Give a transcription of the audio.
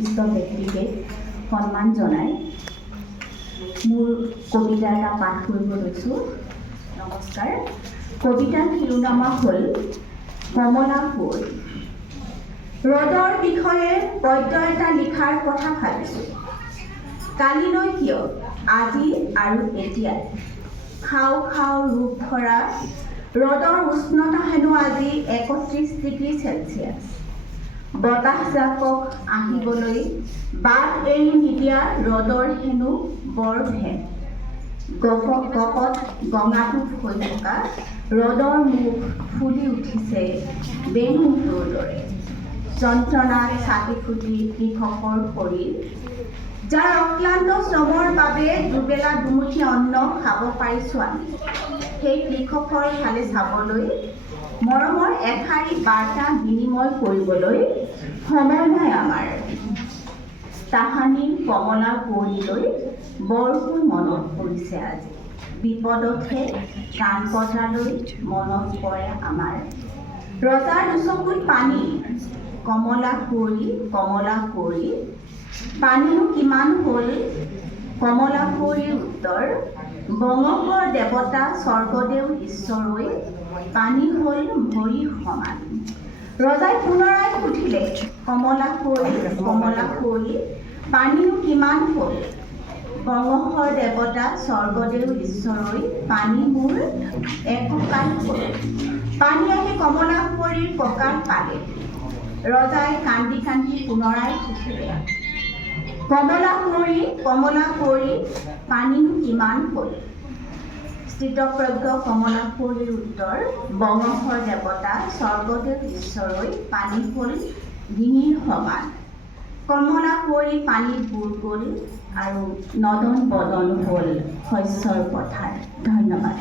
বিশিষ্ট ব্যক্তিকে সন্মান জনাই মোৰ কবিতা এটা পাঠ কৰিব লৈছোঁ। নমস্কাৰ। কবিতাৰ শিৰোনামা হ'ল কমলা কুঁৱৰী। ৰ'দৰ বিষয়ে পদ্য এটা লিখাৰ কথা ভাবিছোঁ। কালিলৈ কিয়, আজি আৰু এতিয়াই খাওঁ খাওঁ ৰূপ ধৰা ৰ'দৰ উষ্ণতা হেনো আজি ৩১ ডিগ্ৰী চেলছিয়াছ। বতাহজাকক আহিবলৈ বাট এৰি নিদিয়া ৰ'দৰ হেনো বৰ ভেদ। গপত গঙাটোপ হৈ থকা ৰ'দৰ মুখ ফুলি উঠিছে বেনুটোৰ দৰে। যন্ত্ৰণাত ছাতি ফুটি কৃষকৰ শৰীৰ, যাৰ অক্লান্ত শ্ৰমৰ বাবে দুবেলা দুমুঠি অন্ন খাব পাৰিছোঁ আমি। সেই কৃষকৰ ফালে চাবলৈ, মৰমৰ এষাৰি বাৰ্তা বিনিময় কৰিবলৈ সময় নাই আমাৰ। তাহানিৰ কমলা কুঁৱৰীলৈ বৰকৈ মনত পৰিছে আজি। বিপদতহে প্ৰাণ বজালৈ মনত পৰে আমাৰ। ৰজাৰ দুচকুত পানী, কমলা কুঁৱৰী পানীনো কিমান হ'ল? কমলা কুঁৱৰীৰ উত্তৰ, বঙকৰ দেৱতা স্বৰ্গদেউ ঈশ্বৰৈ পানী হ'ল ভৰি সমান। ৰজাই পুনৰাই সুধিলে, কমলা কুঁৱৰী পানীনো কিমান হ'ল? বঙকৰ দেৱতা স্বৰ্গদেউ ঈশ্বৰৈ পানী মোৰ এককাল হ'ল। পানী আহি কমলা কুঁৱৰীৰ কঁকাল পালে। ৰজাই কান্দি কান্দি পুনৰাই সুধিলে, কমলা কুঁৱৰী পানীনো কিমান হ'ল? স্থিতপ্ৰজ্ঞ কমলা কুঁৱৰীৰ উত্তৰ, বঙকৰ দেৱতা স্বৰ্গদেউ ঈশ্বৰৈ পানী হ'ল ডিঙিৰ সমান। কমলা কুঁৱৰী পানীত বুৰ গ'ল আৰু নদন বদন হ'ল শস্যৰ পথাৰ। ধন্যবাদ।